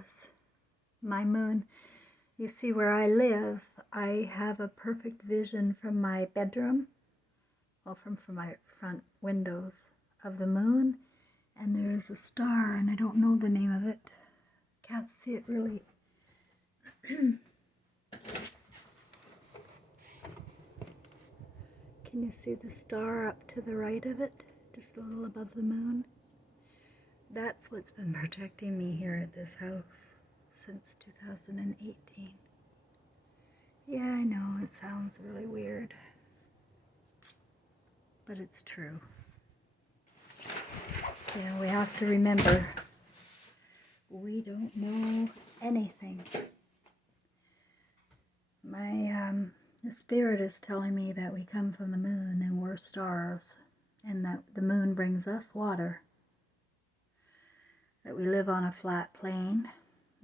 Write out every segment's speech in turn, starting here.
is my moon. You see, where I live, I have a perfect vision from my bedroom, well, from my front windows, of the moon, and there is a star, and I don't know the name of it. Can't see it really. Can you see the star up to the right of it, just a little above the moon? That's what's been protecting me here at this house since 2018. Yeah, I know, it sounds really weird, but it's true. Yeah, we have to remember, we don't know anything. The spirit is telling me that we come from the moon and we're stars, and that the moon brings us water, that we live on a flat plane,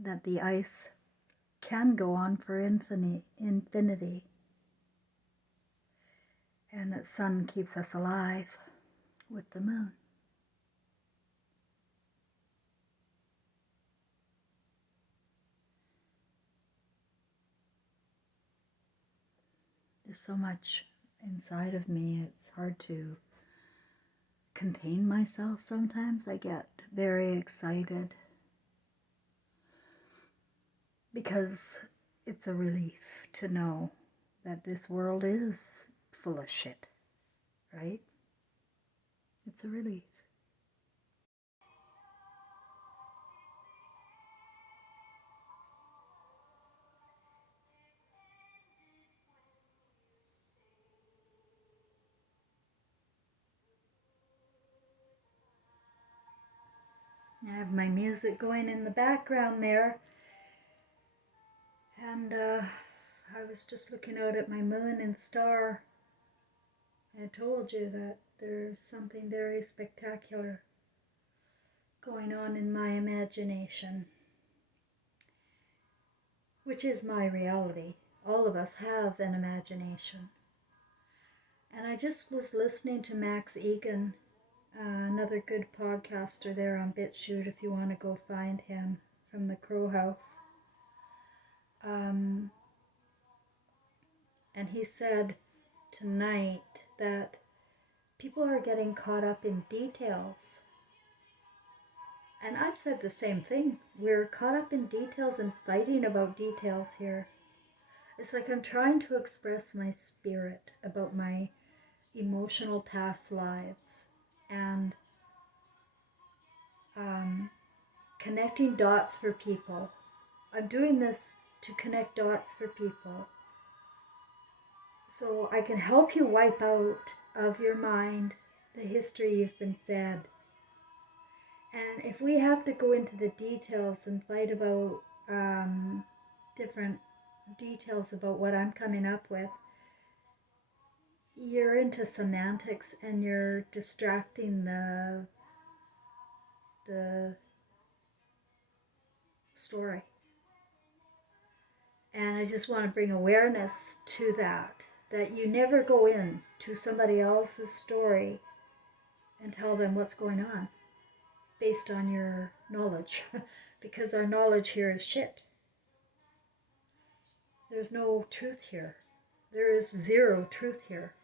that the ice can go on for infinity, and that sun keeps us alive with the moon. There's so much inside of me, it's hard to contain myself sometimes. I get very excited because it's a relief to know that this world is full of shit, right? It's a relief. I have my music going in the background there, and I was just looking out at my moon and star. I told you that there's something very spectacular going on in my imagination, which is my reality. All of us have an imagination. And I just was listening to Max Egan, another good podcaster there on BitChute if you want to go find him, from the Crow House. And he said tonight that people are getting caught up in details. And I've said the same thing. We're caught up in details and fighting about details here. It's like I'm trying to express my spirit about my emotional past lives and connecting dots for people. I'm doing this to connect dots for people so I can help you wipe out of your mind the history you've been fed. And if we have to go into the details and fight about different details about what I'm coming up with, you're into semantics and you're distracting the story. And I just want to bring awareness to that you never go in to somebody else's story and tell them what's going on based on your knowledge, because our knowledge here is shit. There's no truth here. There is zero truth here.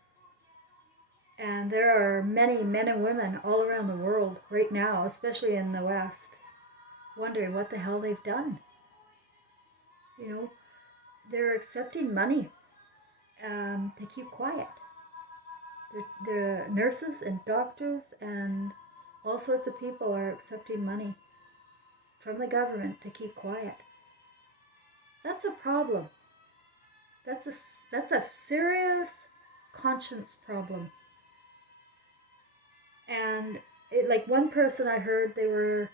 And there are many men and women all around the world right now, especially in the West, wondering what the hell they've done. You know, they're accepting money to keep quiet. The nurses and doctors and all sorts of people are accepting money from the government to keep quiet. That's a problem. That's a serious conscience problem. And like one person I heard, they were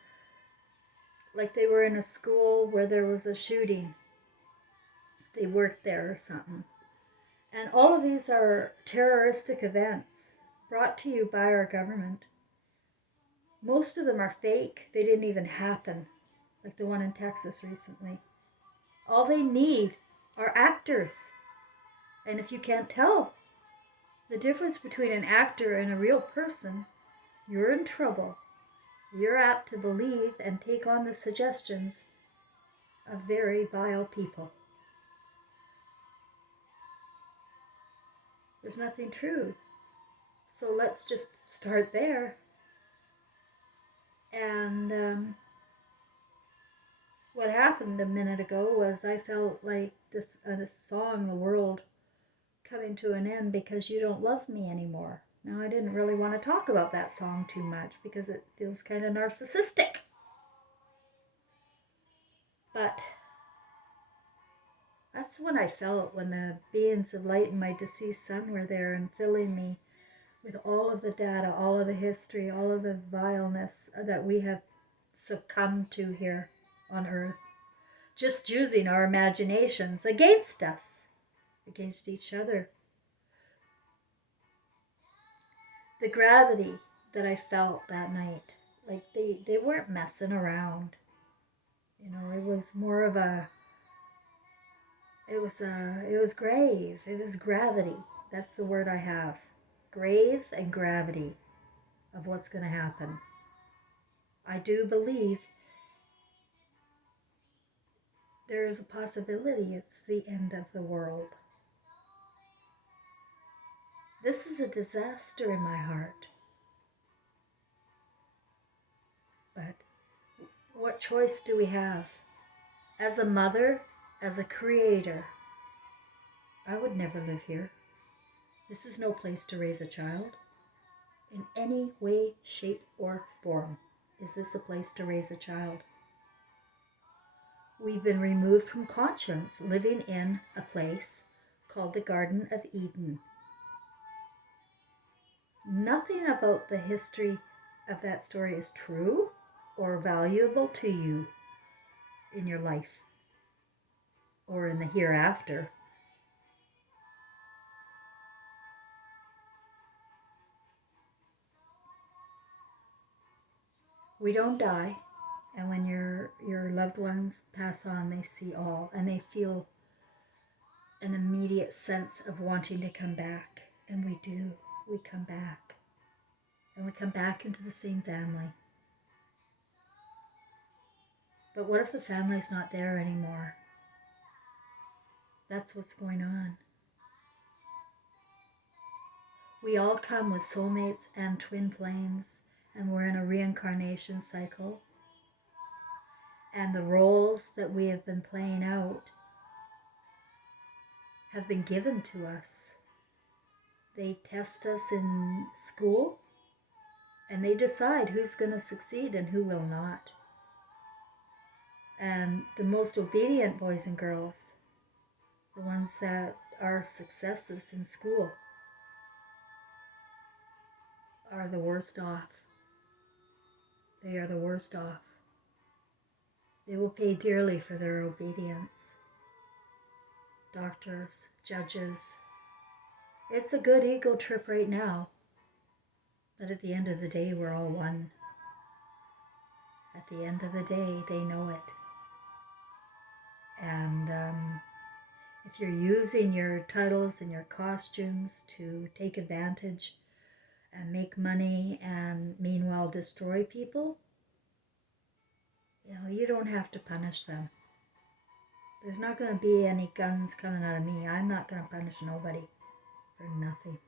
in a school where there was a shooting. They worked there or something. And all of these are terroristic events brought to you by our government. Most of them are fake. They didn't even happen, like the one in Texas recently. All they need are actors. And if you can't tell the difference between an actor and a real person, you're in trouble. You're apt to believe and take on the suggestions of very vile people. There's nothing true. So let's just start there. And what happened a minute ago was I felt like this song, The World Coming to an End Because You Don't Love Me Anymore. Now, I didn't really want to talk about that song too much because it feels kind of narcissistic. But that's what I felt when the beings of light and my deceased son were there and filling me with all of the data, all of the history, all of the vileness that we have succumbed to here on Earth. Just using our imaginations against us, against each other. The gravity that I felt that night, like they weren't messing around. You know, it was more of a, it was grave. It was gravity. That's the word I have. Grave and gravity of what's going to happen. I do believe there is a possibility it's the end of the world. This is a disaster in my heart. But what choice do we have? As a mother, as a creator, I would never live here. This is no place to raise a child. In any way, shape, or form, is this a place to raise a child? We've been removed from conscience, living in a place called the Garden of Eden. Nothing about the history of that story is true or valuable to you in your life or in the hereafter. We don't die, and when your loved ones pass on, they see all, and they feel an immediate sense of wanting to come back. And we do. We come back. And we come back into the same family. But what if the family's not there anymore? That's what's going on. We all come with soulmates and twin flames, and we're in a reincarnation cycle. And the roles that we have been playing out have been given to us. They test us in school, and they decide who's going to succeed and who will not. And the most obedient boys and girls, the ones that are successes in school, are the worst off. They are the worst off. They will pay dearly for their obedience. Doctors, judges. It's a good ego trip right now. But at the end of the day, we're all one. At the end of the day, they know it. And if you're using your titles and your costumes to take advantage and make money and meanwhile destroy people, you don't have to punish them. There's not going to be any guns coming out of me. I'm not going to punish nobody for nothing.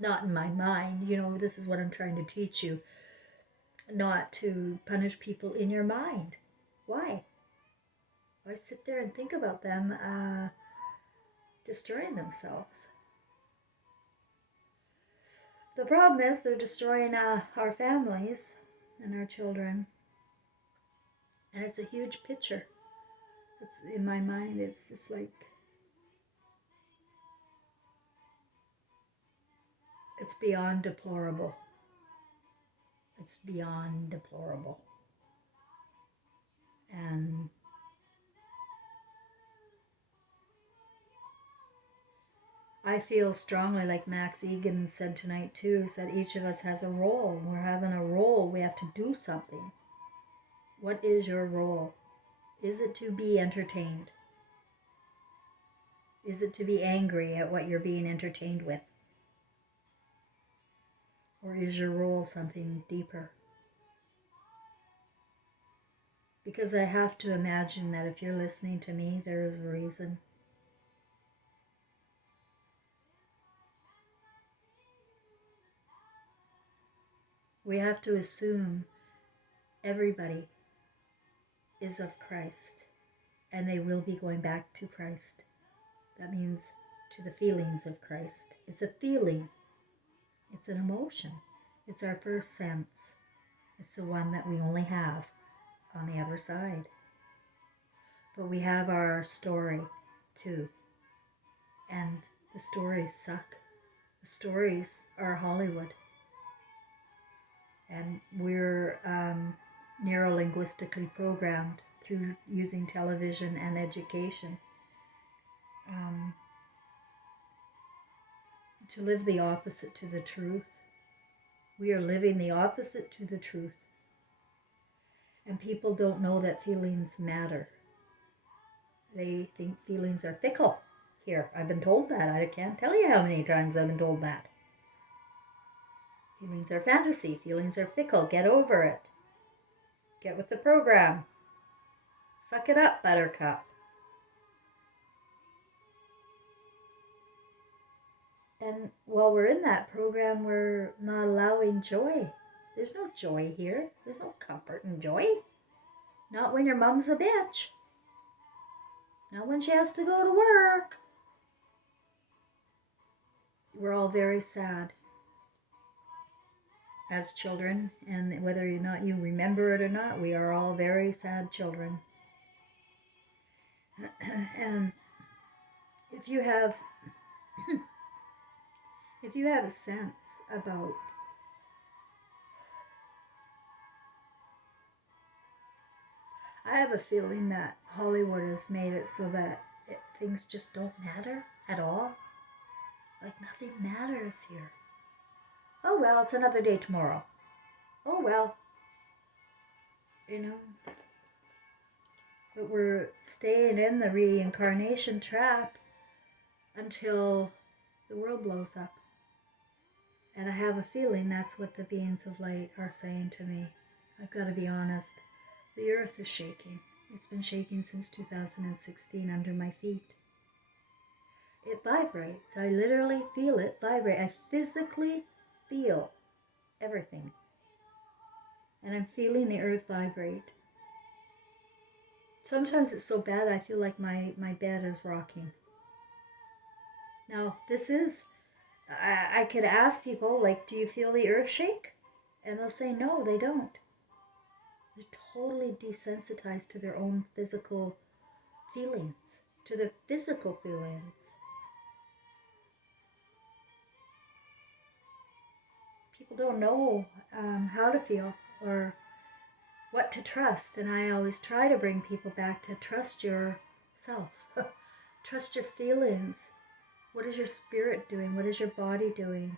Not in my mind. This is what I'm trying to teach you. Not to punish people in your mind. Why? Why sit there and think about them destroying themselves? The problem is they're destroying our families and our children. And it's a huge picture. It's in my mind, it's just like, it's beyond deplorable. It's beyond deplorable. And I feel strongly, like Max Egan said tonight too, is that each of us has a role. We're having a role. We have to do something. What is your role? Is it to be entertained? Is it to be angry at what you're being entertained with? Or is your role something deeper? Because I have to imagine that if you're listening to me, there is a reason. We have to assume everybody is of Christ and they will be going back to Christ. That means to the feelings of Christ. It's a feeling. It's an emotion. It's our first sense. It's the one that we only have on the other side. But we have our story too. And the stories suck. The stories are Hollywood. And we're neurolinguistically programmed through using television and education to live the opposite to the truth. We are living the opposite to the truth. And people don't know that feelings matter. They think feelings are fickle. Here, I've been told that. I can't tell you how many times I've been told that. Feelings are fantasy. Feelings are fickle. Get over it. Get with the program. Suck it up, buttercup. And while we're in that program, we're not allowing joy. There's no joy here. There's no comfort and joy. Not when your mom's a bitch. Not when she has to go to work. We're all very sad as children, and whether or not you remember it or not, we are all very sad children. And if you have a sense about I have a feeling that Hollywood has made it so that things just don't matter at all. Like nothing matters here. Oh well, it's another day tomorrow. Oh well. You know. But we're staying in the reincarnation trap until the world blows up. And I have a feeling that's what the beings of light are saying to me. I've got to be honest. The earth is shaking. It's been shaking since 2016 under my feet. It vibrates. I literally feel it vibrate. I physically feel everything. And I'm feeling the earth vibrate. Sometimes it's so bad I feel like my bed is rocking. Now, this is, I could ask people, like, do you feel the earth shake? And they'll say, no, they don't. They're totally desensitized to their own physical feelings, to their physical feelings. People don't know how to feel or what to trust, and I always try to bring people back to trust yourself. Trust your feelings. What is your spirit doing? What is your body doing?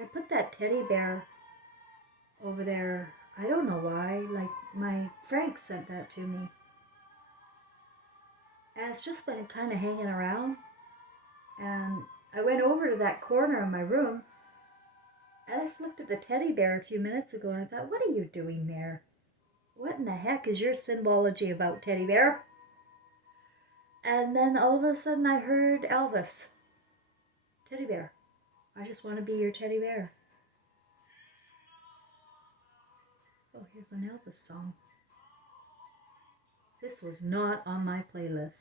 I put that teddy bear over there. I don't know why. Like, my Frank sent that to me. And it's just been kind of hanging around. And I went over to that corner of my room. And I just looked at the teddy bear a few minutes ago and I thought, what are you doing there? What in the heck is your symbology about, teddy bear? And then all of a sudden I heard Elvis. Teddy bear. I just want to be your teddy bear. Oh, here's an Elvis song. This was not on my playlist.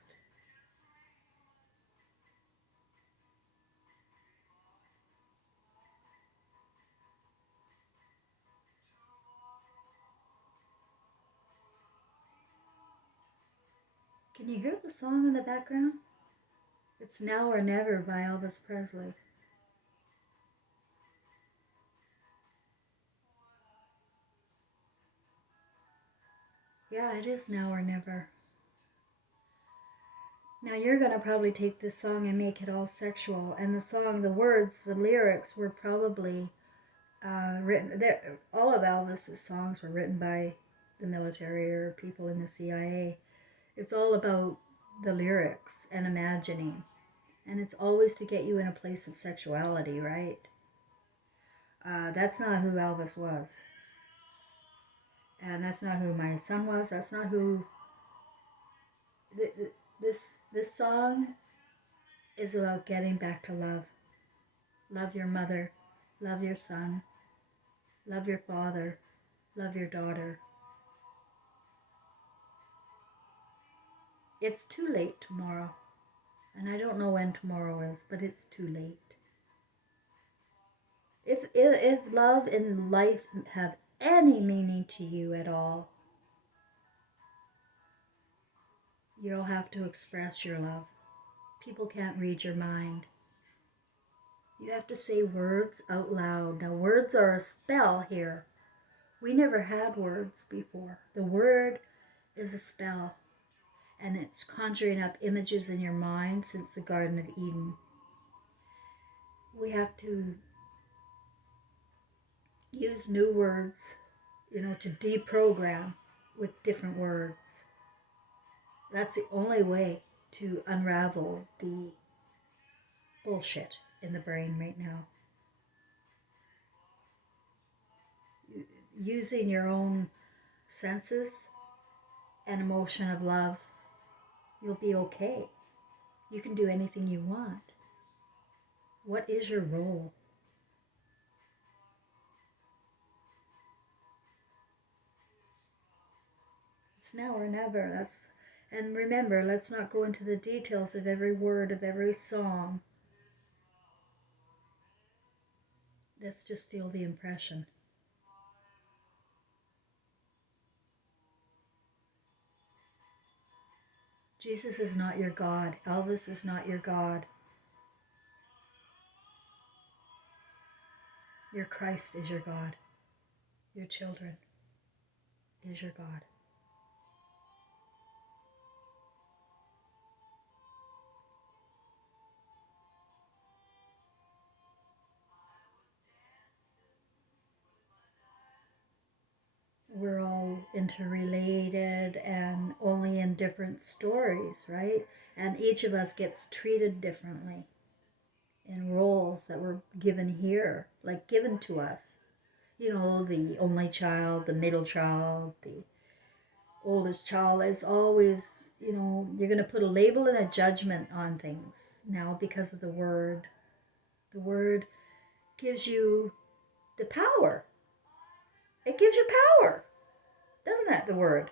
Can you hear the song in the background? It's Now or Never by Elvis Presley. Yeah, it is Now or Never. Now you're going to probably take this song and make it all sexual. And the song, the words, the lyrics were probably written, all of Elvis's songs were written by the military or people in the CIA. It's all about the lyrics and imagining. And it's always to get you in a place of sexuality, right? That's not who Elvis was. And that's not who my son was. That's not who... This song is about getting back to love. Love your mother. Love your son. Love your father. Love your daughter. It's too late tomorrow. And I don't know when tomorrow is, but it's too late. If love and life have any meaning to you at all, you'll have to express your love. People can't read your mind. You have to say words out loud. Now, words are a spell here. We never had words before. The word is a spell, and it's conjuring up images in your mind since the Garden of Eden. We have to use new words, to deprogram with different words. That's the only way to unravel the bullshit in the brain right now. Using your own senses and emotion of love, you'll be okay. You can do anything you want. What is your role? It's now or never. And remember, let's not go into the details of every word of every song. Let's just feel the impression. Jesus is not your God. Elvis is not your God. Your Christ is your God. Your children is your God. We're all interrelated and only in different stories, right? And each of us gets treated differently in roles that were given here, like given to us. The only child, the middle child, the oldest child is always, you're going to put a label and a judgment on things now because of the word. The word gives you the power. It gives you power. Doesn't that, the word?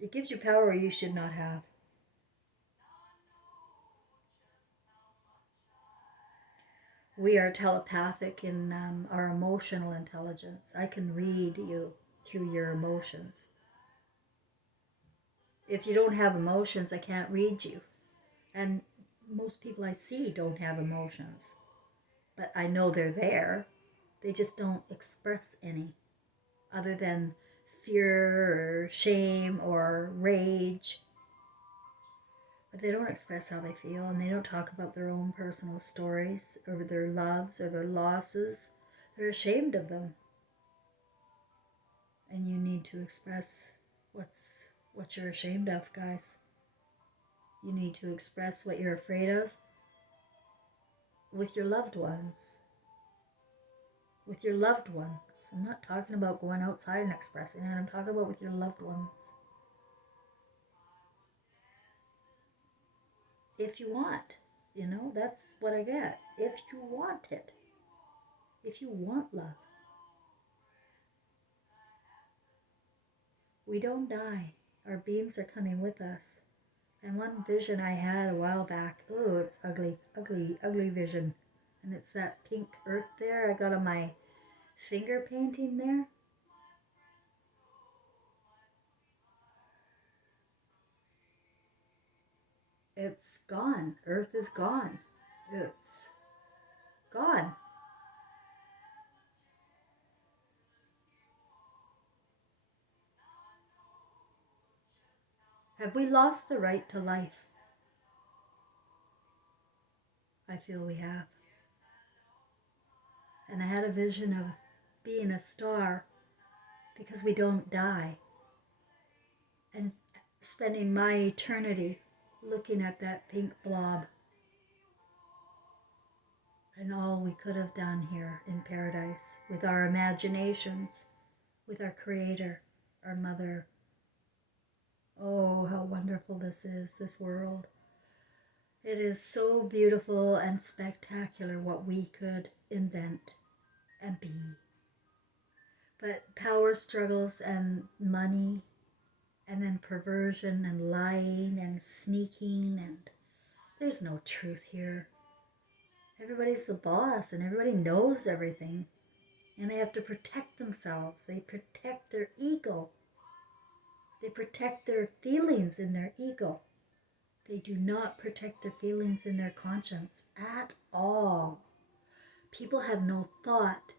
It gives you power you should not have. We are telepathic in our emotional intelligence. I can read you through your emotions. If you don't have emotions, I can't read you. And most people I see don't have emotions. But I know they're there. They just don't express any other than fear or shame or rage. But they don't express how they feel, and they don't talk about their own personal stories or their loves or their losses. They're ashamed of them. And you need to express what you're ashamed of, guys. You need to express what you're afraid of with your loved ones. With your loved ones. I'm not talking about going outside and expressing it. I'm talking about with your loved ones. If you want, that's what I get. If you want it. If you want love. We don't die. Our beings are coming with us. And one vision I had a while back, it's ugly, ugly, ugly vision. And it's that pink earth there I got on my finger painting there. It's gone. Earth is gone. It's gone. Have we lost the right to life? I feel we have. And I had a vision of being a star because we don't die and spending my eternity looking at that pink blob and all we could have done here in paradise with our imaginations, with our Creator, our Mother. Oh, how wonderful this is, this world. It is so beautiful and spectacular what we could invent and be. But power struggles and money, and then perversion and lying and sneaking, and there's no truth here. Everybody's the boss and everybody knows everything. And they have to protect themselves. They protect their ego. They protect their feelings in their ego. They do not protect their feelings in their conscience at all. People have no thought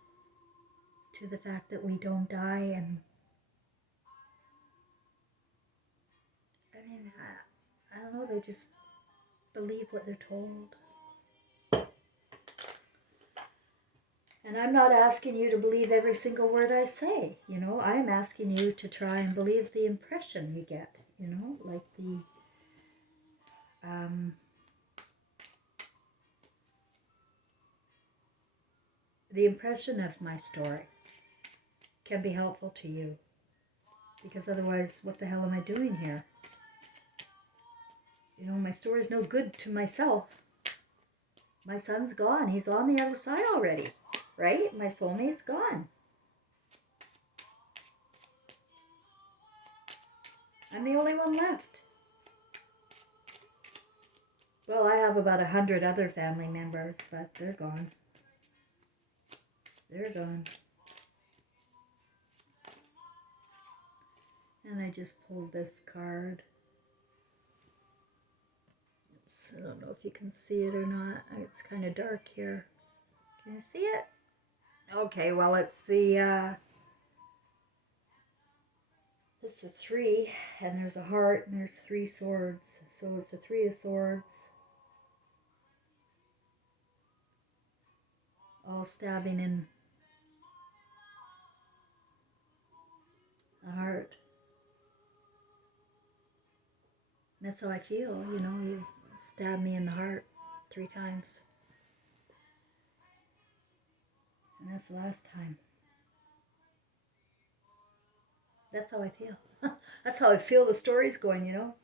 to the fact that we don't die. And I mean, I don't know, they just believe what they're told. And I'm not asking you to believe every single word I say, you know. I'm asking you to try and believe the impression you get, you know, like the impression of my story can be helpful to you. Because otherwise, what the hell am I doing here? You know, my story's no good to myself. My son's gone. He's on the other side already, right? My soulmate's gone. I'm the only one left. Well, I have about 100 other family members, but they're gone. They're gone. And I just pulled this card. I don't know if you can see it or not. It's kind of dark here. Can you see it? Okay, well, it's the 3, and there's a heart, and there's 3 swords. So it's the 3 of Swords. All stabbing in the heart. And that's how I feel, you know, you stabbed me in the heart 3 times. And that's the last time. That's how I feel. That's how I feel the story's going, you know.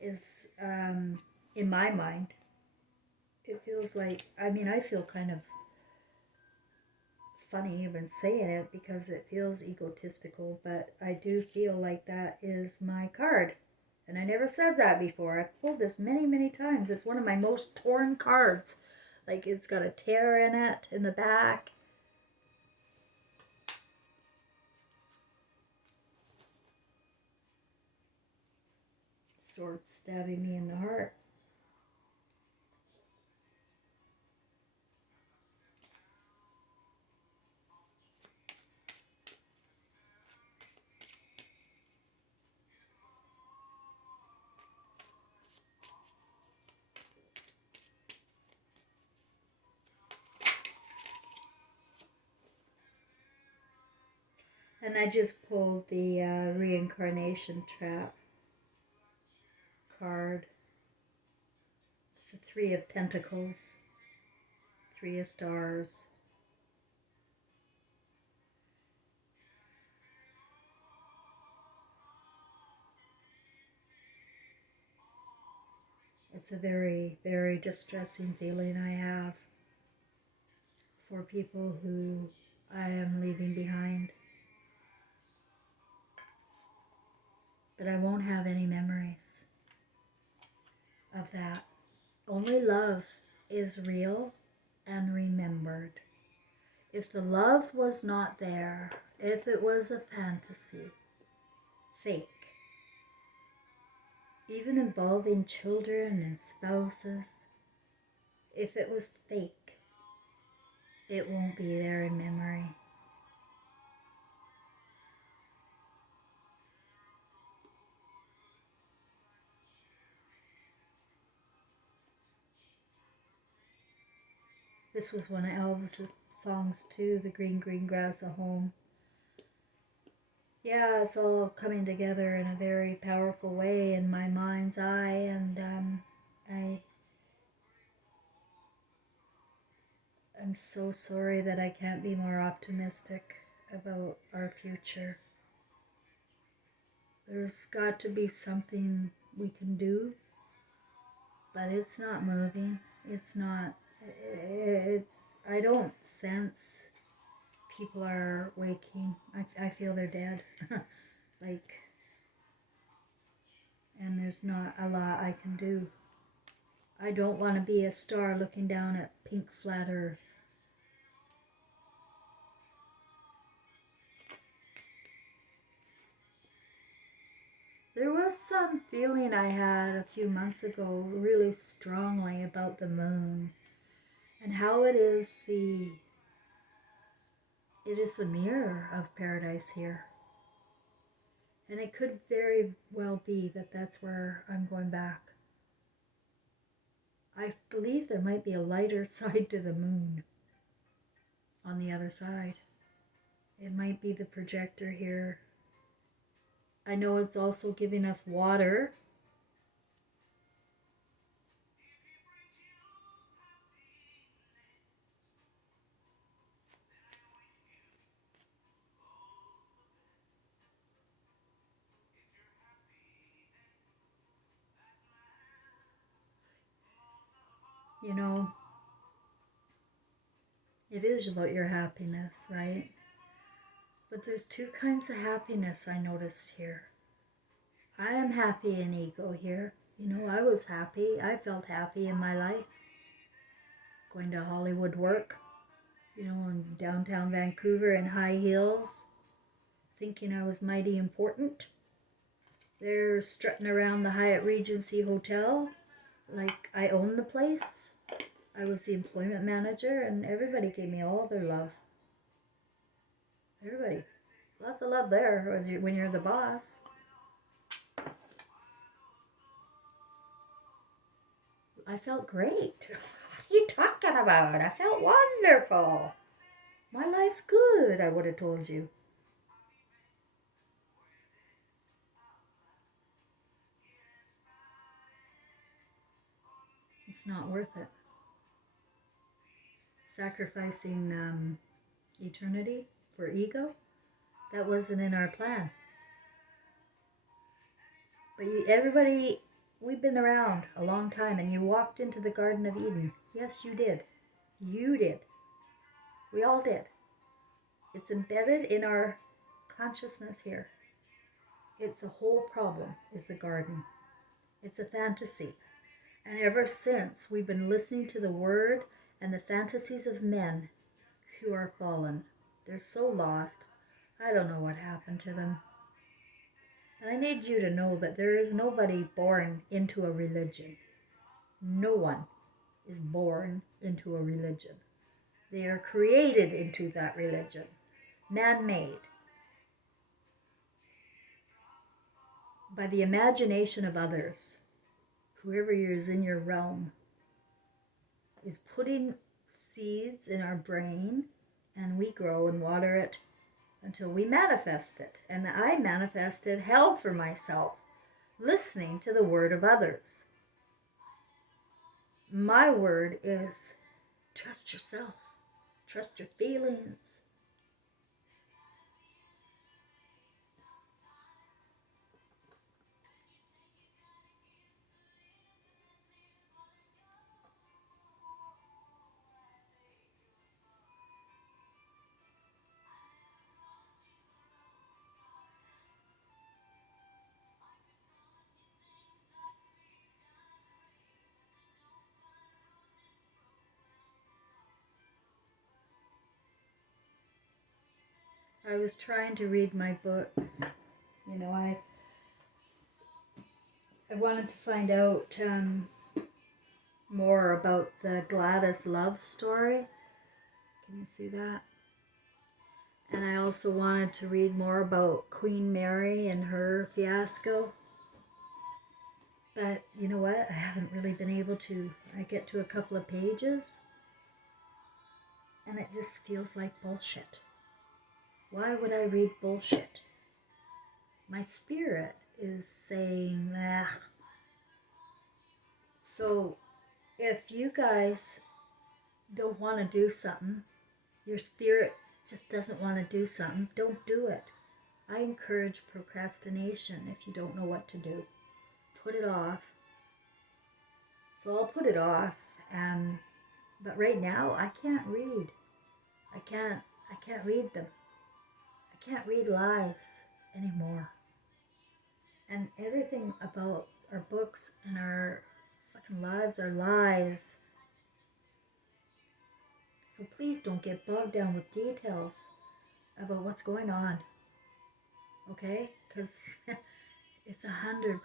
Is in my mind. It feels like, I mean, I feel kind of funny even saying it because it feels egotistical, but I do feel like that is my card. And I never said that before. I've pulled this many, many times. It's one of my most torn cards. Like, it's got a tear in it in the back. Sword stabbing me in the heart. And I just pulled the reincarnation trap card. It's the 3 of Pentacles, 3 of Stars. It's a very, very distressing feeling I have for people who I am leaving behind. But I won't have any memories of that. Only love is real and remembered. If the love was not there, if it was a fantasy, fake, even involving children and spouses, if it was fake, it won't be there in memory. This was one of Elvis's songs too, The Green, Green Grass of Home. Yeah, it's all coming together in a very powerful way in my mind's eye, and I'm so sorry that I can't be more optimistic about our future. There's got to be something we can do, but it's not moving. It's not, I don't sense people are waking. I feel they're dead. Like, and there's not a lot I can do. I don't want to be a star looking down at pink flat earth. There was some feeling I had a few months ago really strongly about the moon and how it is the mirror of paradise here. And it could very well be that that's where I'm going back. I believe there might be a lighter side to the moon on the other side. It might be the projector here. I know it's also giving us water. You know, it is about your happiness, right? But there's two kinds of happiness I noticed here. I am happy in ego here. You know, I was happy. I felt happy in my life. Going to Hollywood work, you know, in downtown Vancouver in high heels, thinking I was mighty important. They're strutting around the Hyatt Regency Hotel like I owned the place. I was the employment manager, and everybody gave me all their love. Everybody. Lots of love there when you're the boss. I felt great. What are you talking about? I felt wonderful. My life's good, I would have told you. It's not worth it. Sacrificing eternity for ego, that wasn't in our plan. But everybody, we've been around a long time, and you walked into the Garden of Eden. Yes, you did. You did. We all did. It's embedded in our consciousness here. It's the whole problem, is the garden. It's a fantasy. And ever since, we've been listening to the word and the fantasies of men who are fallen. They're so lost. I don't know what happened to them. And I need you to know that there is nobody born into a religion. No one is born into a religion. They are created into that religion, man-made, by the imagination of others. Whoever is in your realm is putting seeds in our brain, and we grow and water it until we manifest it. And I manifested hell for myself, listening to the word of others. My word is trust yourself, trust your feelings. I was trying to read my books. You know, I wanted to find out more about the Gladys love story. Can you see that? And I also wanted to read more about Queen Mary and her fiasco. But you know what? I haven't really been able to. I get to a couple of pages and it just feels like bullshit. Why would I read bullshit? My spirit is saying, ugh. So if you guys don't want to do something, your spirit just doesn't want to do something, don't do it. I encourage procrastination if you don't know what to do. Put it off. So I'll put it off, but right now I can't read. I can't read them. I can't read lies anymore. And everything about our books and our fucking lives are lies. So please don't get bogged down with details about what's going on. Okay? Because it's 100%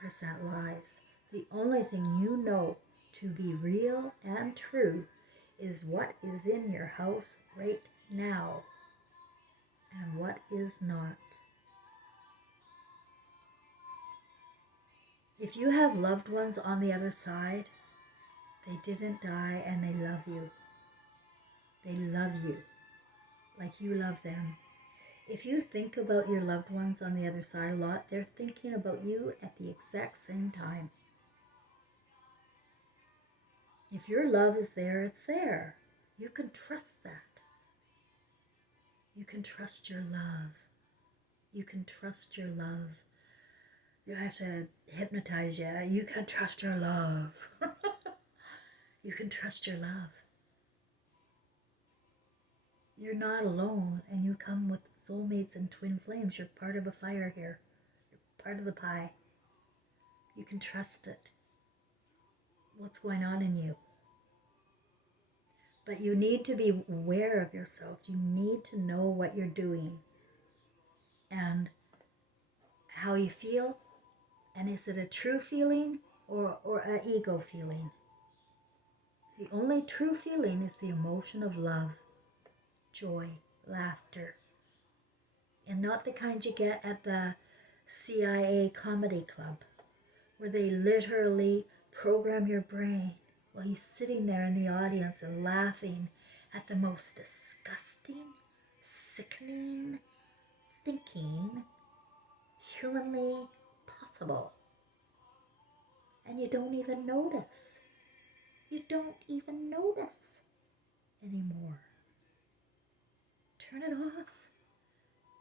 lies. The only thing you know to be real and true is what is in your house right now and what is not. If you have loved ones on the other side, they didn't die and they love you. They love you like you love them. If you think about your loved ones on the other side a lot, they're thinking about you at the exact same time. If your love is there, it's there. You can trust that. You can trust your love. You can trust your love. You have to hypnotize you. You can trust your love. You can trust your love. You're not alone, and you come with soulmates and twin flames. You're part of a fire here. You're part of the pie. You can trust it. What's going on in you? But you need to be aware of yourself. You need to know what you're doing and how you feel. And is it a true feeling or an ego feeling? The only true feeling is the emotion of love, joy, laughter. And not the kind you get at the CIA comedy club, where they literally program your brain while you're sitting there in the audience and laughing at the most disgusting, sickening thinking humanly possible. And you don't even notice. You don't even notice anymore. Turn it off.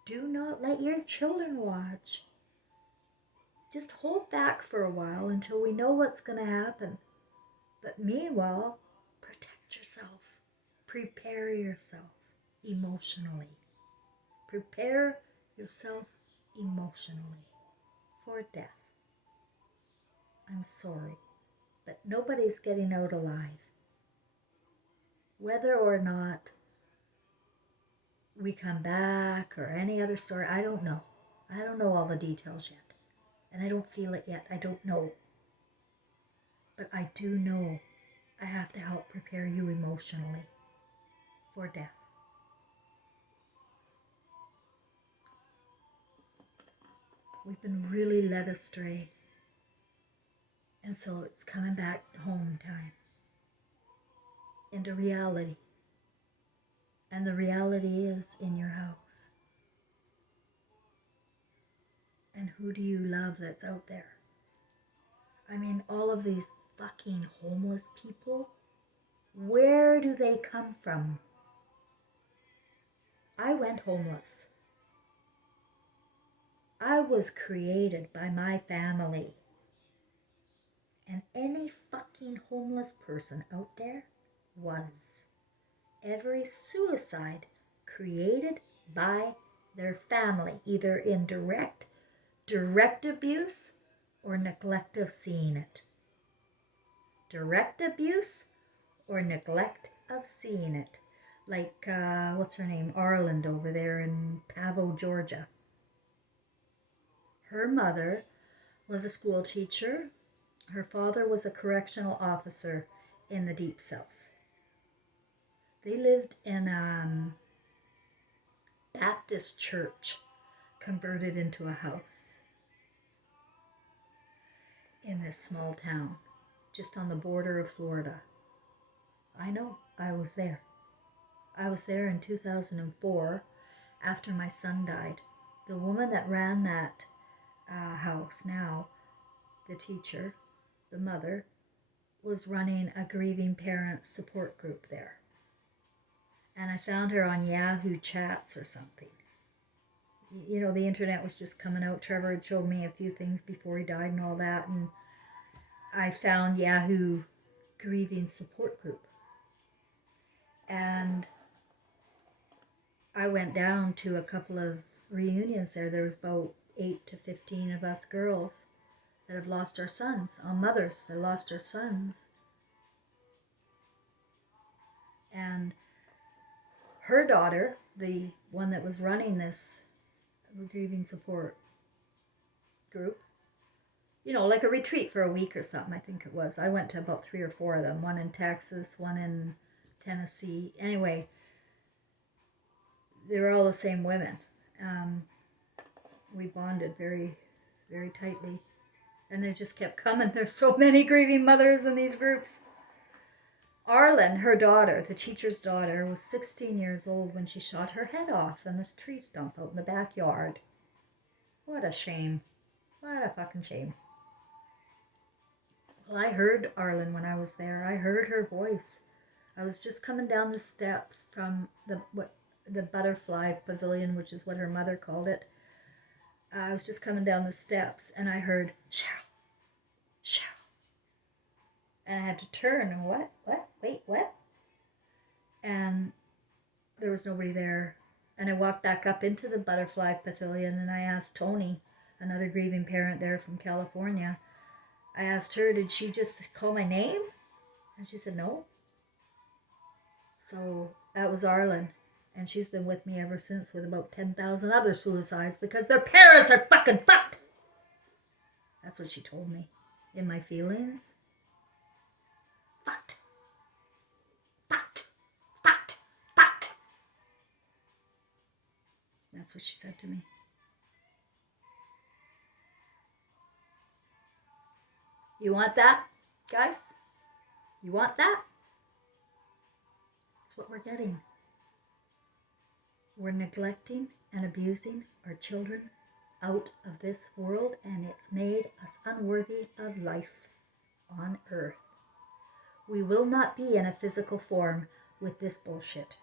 Do not let your children watch. Just hold back for a while until we know what's going to happen. But meanwhile, protect yourself. Prepare yourself emotionally. Prepare yourself emotionally for death. I'm sorry, but nobody's getting out alive. Whether or not we come back or any other story, I don't know. I don't know all the details yet. And I don't feel it yet. I don't know. But I do know I have to help prepare you emotionally for death. We've been really led astray. And so it's coming back home time. Into reality. And the reality is in your house. And who do you love that's out there? I mean, all of these fucking homeless people, where do they come from? I went homeless. I was created by my family. And any fucking homeless person out there was. Every suicide created by their family, either in direct abuse or neglect of seeing it. Direct abuse or neglect of seeing it. Like, what's her name? Arland over there in Pavo, Georgia. Her mother was a school teacher. Her father was a correctional officer in the Deep South. They lived in a Baptist church converted into a house in this small town, just on the border of Florida. I know, I was there. I was there in 2004 after my son died. The woman that ran that house now, the teacher, the mother, was running a grieving parent support group there. And I found her on Yahoo Chats or something. You know, the internet was just coming out. Trevor had showed me a few things before he died and all that. And I found Yahoo Grieving Support Group. And I went down to a couple of reunions there. There was about 8 to 15 of us girls that have lost our sons, our mothers that lost our sons. And her daughter, the one that was running this grieving support group, you know, like a retreat for a week or something, I think it was. I went to about 3 or 4 of them, one in Texas, one in Tennessee. Anyway, they were all the same women. We bonded very, very tightly. And they just kept coming. There's so many grieving mothers in these groups. Arlen, her daughter, the teacher's daughter, was 16 years old when she shot her head off in this tree stump out in the backyard. What a shame. What a fucking shame. Well, I heard Arlen when I was there. I heard her voice. I was just coming down the steps from the butterfly pavilion, which is what her mother called it. I was just coming down the steps and I heard, Cheryl, Cheryl. And I had to turn and what? And there was nobody there. And I walked back up into the butterfly pavilion and I asked Tony, another grieving parent there from California, I asked her, did she just call my name? And she said, no. So that was Arlen. And she's been with me ever since with about 10,000 other suicides because their parents are fucking fucked. That's what she told me in my feelings. Fucked. Fucked. Fucked. Fucked. That's what she said to me. You want that, guys? You want that? That's what we're getting. We're neglecting and abusing our children out of this world, and it's made us unworthy of life on earth. We will not be in a physical form with this bullshit.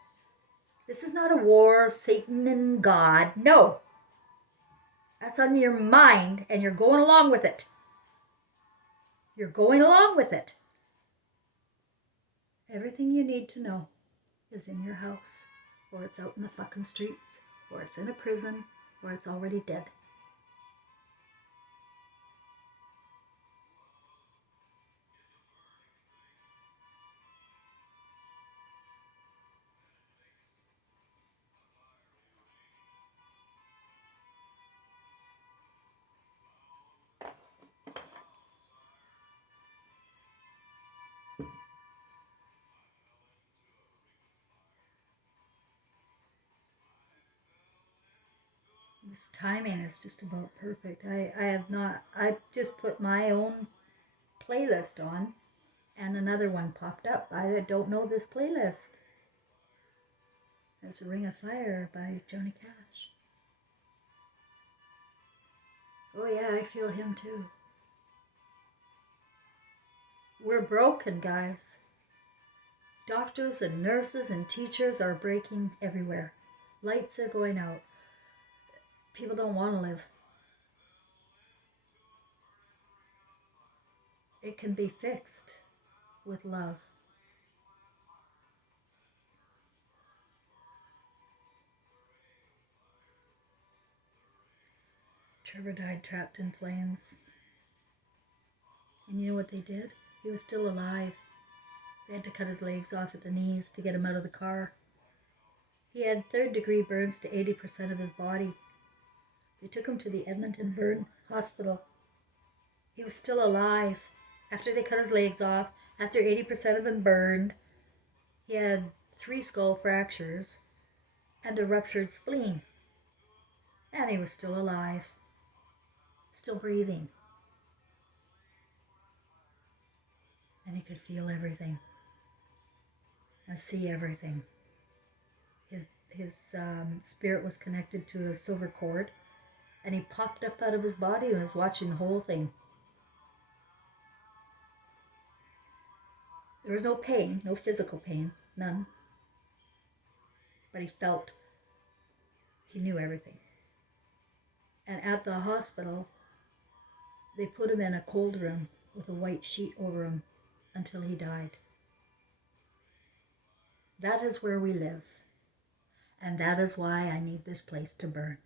This is not a war, Satan and God. No. That's on your mind, and you're going along with it. You're going along with it. Everything you need to know is in your house, or it's out in the fucking streets, or it's in a prison, or it's already dead. This timing is just about perfect. I just put my own playlist on and another one popped up. I don't know this playlist. It's Ring of Fire by Johnny Cash. Oh yeah, I feel him too. We're broken, guys. Doctors and nurses and teachers are breaking everywhere. Lights are going out. People don't want to live. It can be fixed with love. Trevor died trapped in flames. And you know what they did? He was still alive. They had to cut his legs off at the knees to get him out of the car. He had 3rd-degree burns to 80% of his body. They took him to the Edmonton Burn Hospital. He was still alive. After they cut his legs off, after 80% of him burned, he had 3 skull fractures and a ruptured spleen. And he was still alive. Still breathing. And he could feel everything. And see everything. His spirit was connected to a silver cord. And he popped up out of his body and was watching the whole thing. There was no pain, no physical pain, none. but he felt he knew everything. And at the hospital, they put him in a cold room with a white sheet over him until he died. That is where we live, and that is why I need this place to burn.